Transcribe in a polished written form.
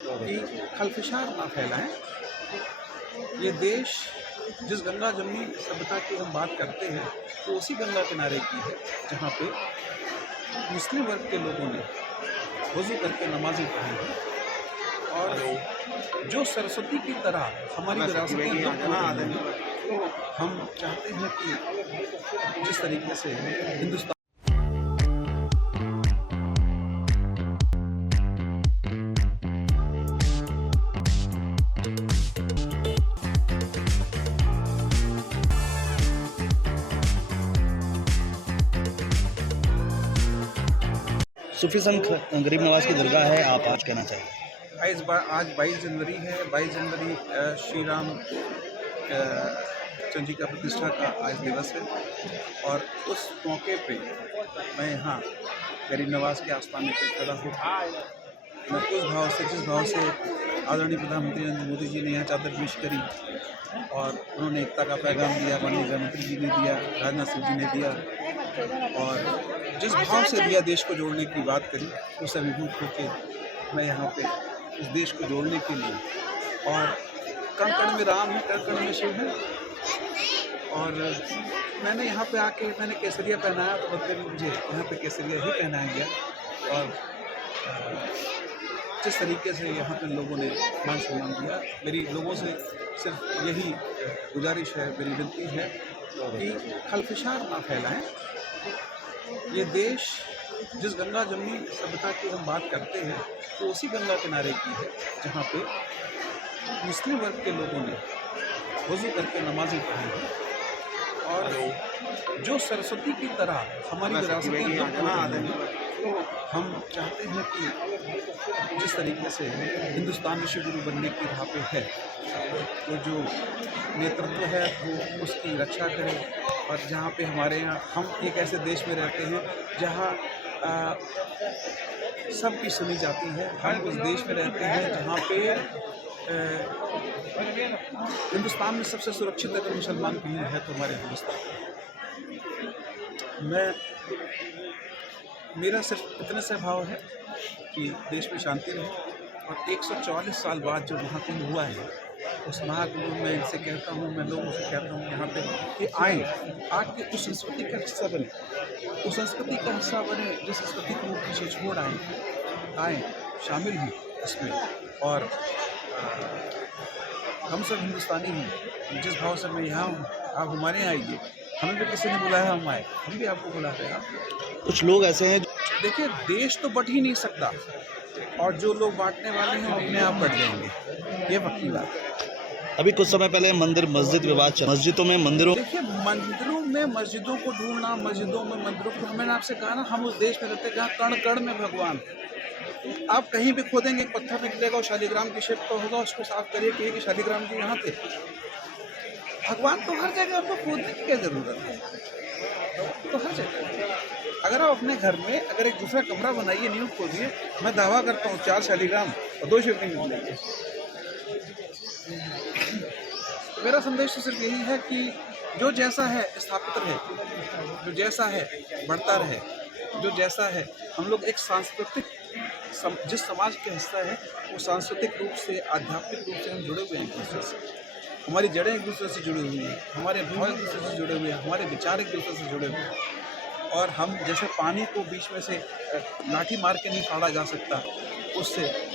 कि खलफिशार ना फैलाएं। ये देश जिस गंगा जमुनी सभ्यता की हम बात करते हैं वो उसी गंगा किनारे की है जहाँ पे मुस्लिम वर्ग के लोगों ने वज़ू करके नमाज़ें पढ़ी हैं और जो सरस्वती की तरह हमारी विरासतें लुप्त हो रही हैं, हम चाहते हैं कि जिस तरीके से हिंदुस्तान सूफी संत गरीब नवाज की दरगाह है, आप आज कहना चाहिए? आज 22 जनवरी है। 22 जनवरी श्री राम चंद्र जी का प्रतिष्ठा का आज दिवस है और उस मौके पे मैं यहाँ गरीब नवाज के आस्थाने पे खड़ा हूँ। मैं उस भाव से जिस भाव से आदरणीय प्रधानमंत्री नरेंद्र मोदी जी ने यहाँ चादर पेश करी और उन्होंने एकता का पैगाम दिया, माननीय गृहमंत्री जी ने दिया, राजनाथ सिंह जी ने दिया और जिस भाव से दिया देश को जोड़ने की बात करी, उस अभिभूत होकर मैं यहाँ पे उस देश को जोड़ने के लिए और कण कण में राम है, कण कण में शिव है और मैंने यहाँ पे आके मैंने केसरिया पहनाया तो बदले में मुझे यहाँ पे केसरिया ही पहनाया गया और जिस तरीके से यहाँ पे लोगों ने मान सम्मान दिया, मेरी लोगों से सिर्फ यही गुजारिश है, मेरी विनती है कि खलफिशार ना फैलाएं। ये देश जिस गंगा जमुनी सभ्यता की हम बात करते हैं वो उसी गंगा किनारे की है जहाँ पे मुस्लिम वर्ग के लोगों ने वज़ू करके नमाज़ें पढ़ी हैं और जो सरस्वती की तरह हमारी विरासतें लुप्त हो रही हैं, हम चाहते हैं कि जिस तरीके से हिंदुस्तान विश्व गुरु बनने की राह पे है तो जो नेतृत्व है वो उसकी रक्षा करे और जहाँ पे हमारे यहाँ हम एक ऐसे देश में रहते हैं जहाँ सबकी सुनी जाती है। हम उस देश में रहते हैं जहाँ पे हिंदुस्तान में सबसे सुरक्षित अगर मुसलमान कहीं है तो हमारे हिंदुस्तान। मेरा सिर्फ इतने से भाव है कि देश में शांति रहे और 144 साल बाद जो महाकुंभ हुआ है उस महाकुंभ में इनसे कहता हूँ, मैं लोगों से कहता हूँ यहाँ पे कि आके उस संस्कृति का हिस्सा बने, उस संस्कृति का हिस्सा बने जिस संस्कृति को पीछे छोड़ आए शामिल हुई इसमें और हम सब हिंदुस्तानी हैं। जिस भाव से मैं यहाँ हूँ, आप हमारे यहाँ आइए, हमें भी किसी ने बुलाया हम आए, हम भी आपको बुला रहे हैं। कुछ लोग ऐसे हैं देखिए, देश तो बट ही नहीं सकता और जो लोग बांटने वाले हैं वो अपने आप बट जाएंगे, ये पक्की बात है। अभी कुछ समय पहले मंदिर मस्जिद विवाद चला, मस्जिदों में मंदिरों देखिए, मंदिरों में मस्जिदों को ढूंढना, मस्जिदों में मंदिरों को, मैंने आपसे कहा ना, हम उस देश में रहते हैं जहाँ कण कण में भगवान। आप कहीं भी खोदेंगे एक पत्थर निकलेगा और शालिग्राम की शेप का होगा, उसको साफ करिए कहिए कि शालिग्राम जी यहाँ थे। भगवान तो हर जगह, आपको खोदने की क्या जरूरत है, तो हर जगह। अगर आप अपने घर में अगर एक दूसरा कमरा बनाइए, नींव खोदिए, मैं दावा करता हूँ 4 शालिग्राम और 2 शिवलिंग मिलेंगे। मेरा संदेश तो सिर्फ यही है कि जो जैसा है स्थापित रहे, जो जैसा है बढ़ता रहे, जो जैसा है। हम लोग एक सांस्कृतिक जिस समाज का हिस्सा है वो सांस्कृतिक रूप से, आध्यात्मिक रूप से हम जुड़े हुए हैं एक दूसरे से, हमारी जड़ें एक दूसरे से जुड़ी हुई हैं, हमारे भाव एक दूसरे से जुड़े हुए हैं, हमारे विचार एक दूसरे से जुड़े हुए हैं और हम जैसे पानी को बीच में से लाठी मार के नहीं फाड़ा जा सकता, उससे